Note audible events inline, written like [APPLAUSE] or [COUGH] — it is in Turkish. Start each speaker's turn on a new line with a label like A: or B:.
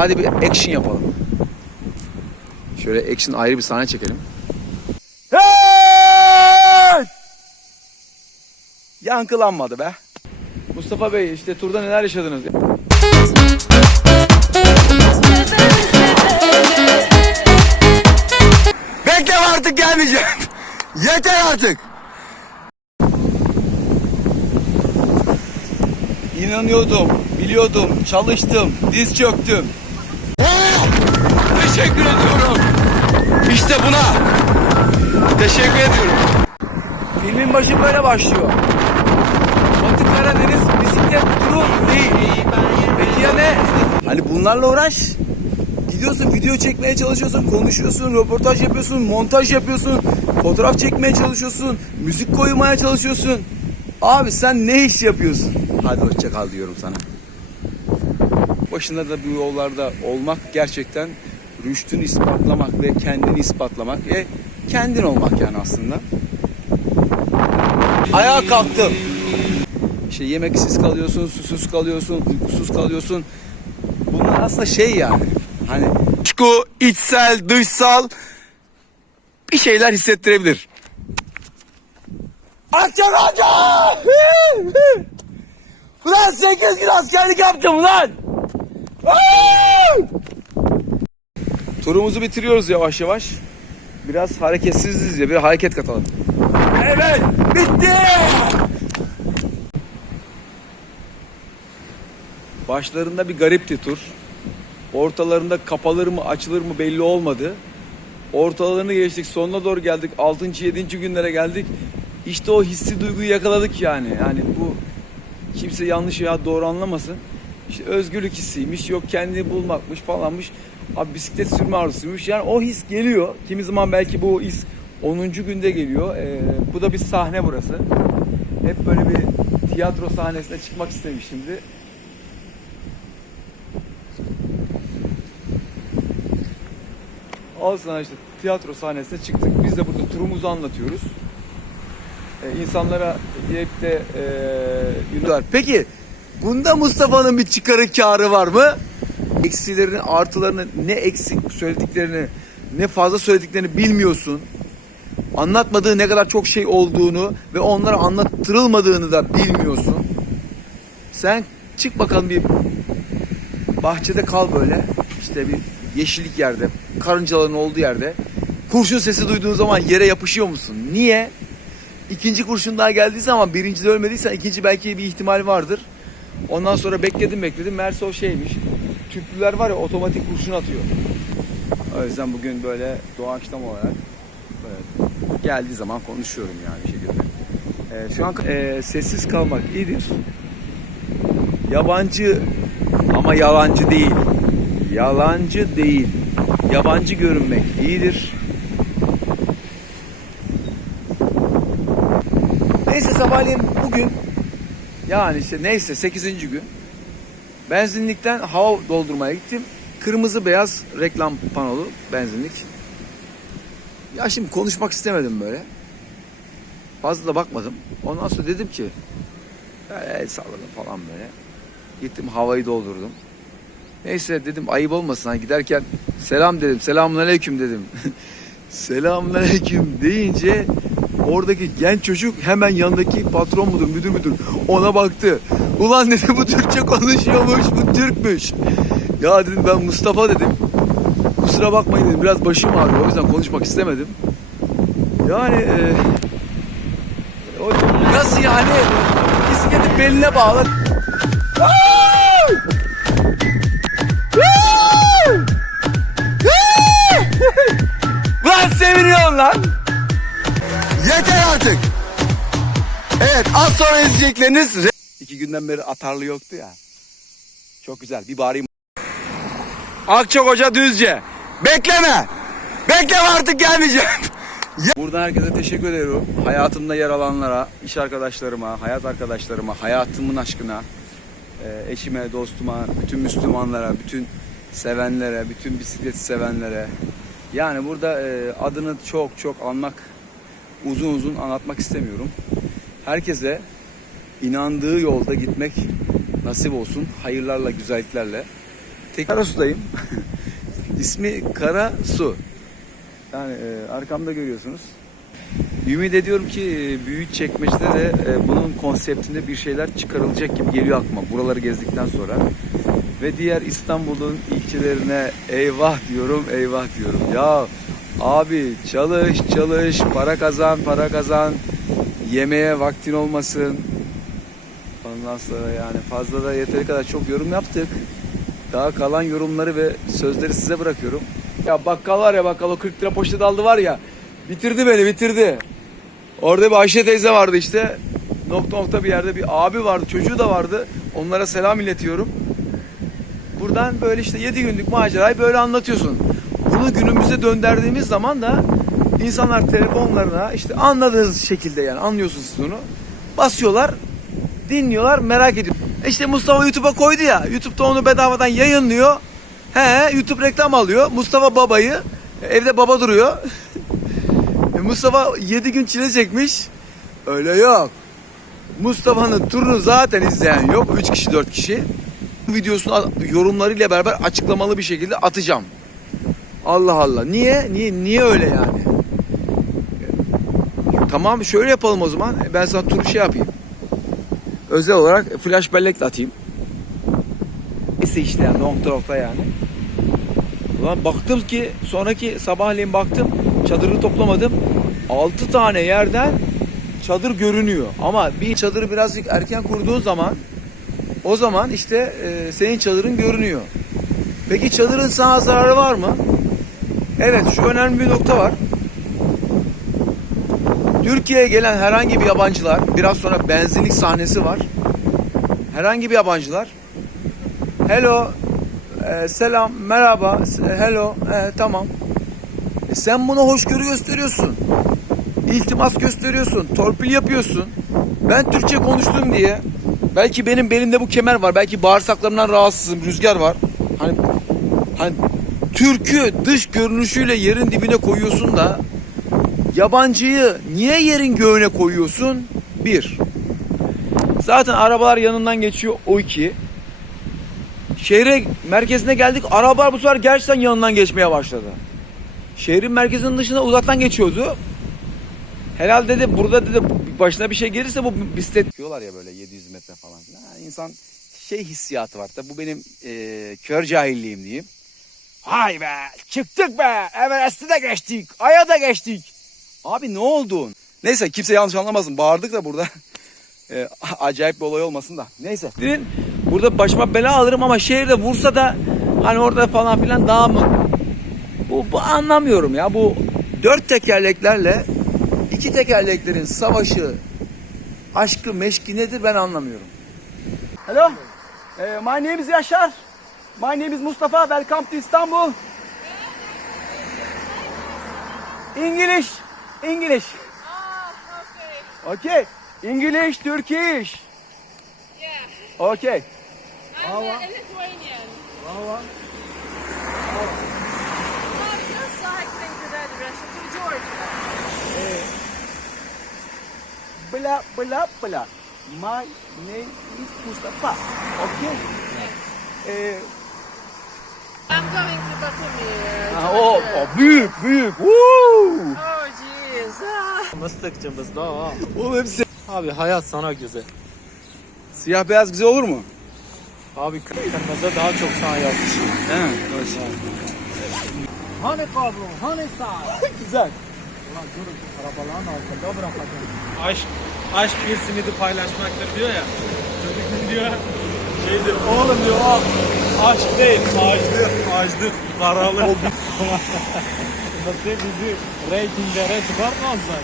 A: Hadi bir action yapalım. Şöyle action ayrı bir sahne çekelim. Hey! Yankılanmadı be. Mustafa Bey işte turda neler yaşadınız? Bekle artık gelmeyeceğim. [LAUGHS] Yeter artık. İnanıyordum, biliyordum, çalıştım, diz çöktüm. Teşekkür ediyorum. İşte buna. Teşekkür ediyorum. Filmin başı böyle başlıyor. Batı Karadeniz bisiklet turu değil. Peki ya ne? Hani bunlarla uğraş. Gidiyorsun video çekmeye çalışıyorsun, konuşuyorsun, röportaj yapıyorsun, montaj yapıyorsun, fotoğraf çekmeye çalışıyorsun, müzik koymaya çalışıyorsun. Abi sen ne iş yapıyorsun? Hadi hoşça kal diyorum sana. Başında da bu yollarda olmak gerçekten rüştünü ispatlamak ve kendini ispatlamak ve kendin olmak yani aslında. Ayağa kalktım. İşte yemeksiz kalıyorsun, susuz kalıyorsun, uykusuz kalıyorsun. Bunlar aslında şey yani. Hani çıku, içsel, dışsal bir şeyler hissettirebilir. Akşam akşam! Ulan 8 gün askerlik yaptım ulan! Turumuzu bitiriyoruz yavaş yavaş. Biraz hareketsiziz ya bir hareket katalım. Evet bitti! Başlarında bir garipti tur. Ortalarında kapalır mı açılır mı belli olmadı. Ortalarını geçtik sonuna doğru geldik. 6. 7. günlere geldik. İşte o hissi duyguyu yakaladık yani. Yani bu kimse yanlış veya doğru anlamasın. İşte özgürlük hissiymiş, yok kendini bulmakmış falanmış. Abi bisiklet sürme arzusuymuş. Yani o his geliyor. Kimi zaman belki bu his 10. günde geliyor. Ee, bu da bir sahne burası. Hep böyle bir tiyatro sahnesine çıkmak istemişimdi. Al sana işte tiyatro sahnesine çıktık. Biz de burada turumuzu anlatıyoruz. Ee, insanlara gelip de e, Peki bunda Mustafa'nın bir çıkarı karı var mı? Eksilerini, artılarını, ne eksik söylediklerini, ne fazla söylediklerini bilmiyorsun. Anlatmadığı ne kadar çok şey olduğunu ve onlara anlattırılmadığını da bilmiyorsun. Sen çık bakalım bir bahçede kal böyle. İşte bir yeşillik yerde, karıncaların olduğu yerde. Kurşun sesi duyduğun zaman yere yapışıyor musun? Niye? İkinci kurşun daha geldiği zaman birinci de ölmediysen ikinci belki bir ihtimal vardır. Ondan sonra bekledim bekledim. Meğerse o şeymiş. Tüplüler var ya otomatik kurşun atıyor. O yüzden bugün böyle doğaçlama olarak böyle geldiği zaman konuşuyorum yani bir şekilde. Ee, şu an e, sessiz kalmak iyidir. Yabancı ama yalancı değil. Yalancı değil. Yabancı görünmek iyidir. Neyse sabahleyin bugün yani işte neyse 8. gün benzinlikten hava doldurmaya gittim. Kırmızı beyaz reklam panolu benzinlik. Ya şimdi konuşmak istemedim böyle. Fazla da bakmadım. Ondan sonra dedim ki el salladım falan böyle. Gittim havayı doldurdum. Neyse dedim ayıp olmasın hani giderken selam dedim. Selamun aleyküm dedim. [LAUGHS] Selamun aleyküm deyince oradaki genç çocuk hemen yanındaki patron mudur müdür müdür ona baktı. Ulan dedi bu Türkçe konuşuyormuş bu Türkmüş. Ya dedim ben Mustafa dedim. Kusura bakmayın dedim biraz başım ağrıyor o yüzden konuşmak istemedim. Yani e, o, nasıl yani bisikleti beline bağla. Lan seviniyorsun lan. Yeter artık. Evet az sonra izleyecekleriniz... İki günden beri atarlı yoktu ya. Çok güzel bir bağırayım. Akçak Hoca Düzce. Bekleme. Bekleme artık gelmeyeceğim. [LAUGHS] Buradan herkese teşekkür ediyorum. Hayatımda yer alanlara, iş arkadaşlarıma, hayat arkadaşlarıma, hayatımın aşkına, e, eşime, dostuma, bütün Müslümanlara, bütün sevenlere, bütün bisiklet sevenlere. Yani burada e, adını çok çok anmak, uzun uzun anlatmak istemiyorum. Herkese inandığı yolda gitmek nasip olsun. Hayırlarla, güzelliklerle. Tek Karasu'dayım. [LAUGHS] İsmi Kara Su. Yani e, arkamda görüyorsunuz. Ümit ediyorum ki e, büyük çekmecede de e, bunun konseptinde bir şeyler çıkarılacak gibi geliyor aklıma buraları gezdikten sonra. Ve diğer İstanbul'un ilçelerine eyvah diyorum, eyvah diyorum. Ya abi çalış, çalış, para kazan, para kazan, yemeğe vaktin olmasın. Ondan sonra yani fazla da yeteri kadar çok yorum yaptık. Daha kalan yorumları ve sözleri size bırakıyorum. Ya bakkal var ya bakkal o 40 lira poşet aldı var ya. Bitirdi beni bitirdi. Orada bir Ayşe teyze vardı işte. Nokta nokta bir yerde bir abi vardı çocuğu da vardı. Onlara selam iletiyorum. Buradan böyle işte 7 günlük macerayı böyle anlatıyorsun. Bunu günümüze döndürdüğümüz zaman da insanlar telefonlarına işte anladığınız şekilde yani anlıyorsunuz siz. Basıyorlar, dinliyorlar, merak ediyor. İşte Mustafa YouTube'a koydu ya. YouTube'da onu bedavadan yayınlıyor. He, YouTube reklam alıyor. Mustafa babayı evde baba duruyor. [LAUGHS] E, Mustafa 7 gün çile çekmiş. Öyle yok. Mustafa'nın turunu zaten izleyen yok. 3 kişi 4 kişi. Videosunu yorumlarıyla beraber açıklamalı bir şekilde atacağım. Allah Allah. Niye? Niye niye öyle yani? Tamam şöyle yapalım o zaman. Ben sana turu şey yapayım. Özel olarak flash bellekle atayım. Neyse işte yani nokta nokta yani. Ulan baktım ki sonraki sabahleyin baktım çadırı toplamadım. 6 tane yerden çadır görünüyor. Ama bir çadırı birazcık erken kurduğun zaman o zaman işte e, senin çadırın görünüyor. Peki çadırın sana zararı var mı? Evet şu önemli bir nokta var. Türkiye'ye gelen herhangi bir yabancılar, biraz sonra benzinlik sahnesi var. Herhangi bir yabancılar, hello, e, selam, merhaba, hello, e, tamam. E, sen buna hoşgörü gösteriyorsun. İltimas gösteriyorsun, torpil yapıyorsun. Ben Türkçe konuştum diye, belki benim belimde bu kemer var, belki bağırsaklarımdan rahatsızım, rüzgar var. Hani, hani Türk'ü dış görünüşüyle yerin dibine koyuyorsun da Yabancıyı niye yerin göğüne koyuyorsun? Bir. Zaten arabalar yanından geçiyor. O iki. Şehre merkezine geldik. Arabalar bu sefer gerçekten yanından geçmeye başladı. Şehrin merkezinin dışında uzaktan geçiyordu. Herhalde dedi burada dedi başına bir şey gelirse bu bisiklet diyorlar ya böyle 700 metre falan. Yani insan şey hissiyatı var. Tabii bu benim eee kör cahilliğim diyeyim. Hay be çıktık be Everest'i de geçtik Ay'a da geçtik. Abi ne oldu? Neyse kimse yanlış anlamasın. Bağırdık da burada. [LAUGHS] Ee, [LAUGHS] acayip bir olay olmasın da. Neyse. Derin, burada başıma bela alırım ama şehirde vursa da hani orada falan filan daha mı? Bu, bu anlamıyorum ya. Bu dört tekerleklerle iki tekerleklerin savaşı, aşkı, meşki nedir ben anlamıyorum. Hello. Eh, my name is Yaşar. My name is Mustafa. Welcome to Istanbul. English. English.
B: Oh,
A: Okay.
B: okay.
A: English, Turkish.
B: Yeah.
A: Okay.
B: I'm a Lithuanian. Just cycling to that direction to Georgia.
A: Bla bla bla. My name is Mustafa. Okay.
B: Yes.
A: Ee,
B: I'm going to Batumi. uh,
A: ha, o, o büyük büyük. Woo!
B: Oh, jeez. Ah.
C: Mıstıkçımız da o.
A: Oğlum hepsi
C: Abi hayat sana güzel.
A: siyah beyaz güzel olur mu?
C: Abi kırmızı daha çok sana yakışıyor.
A: He.
C: Hani kablon, hani sağ? [LAUGHS]
A: Güzel.
C: Ulan dur arabaların altında bırakacağım. Aşk, aşk bir simidi paylaşmaktır diyor ya. Çocuk diyor? Şeydir, oğlum diyor o aşk değil, açlık, açlık, karalık. Nasıl bizi reytinglere çıkartmazlar.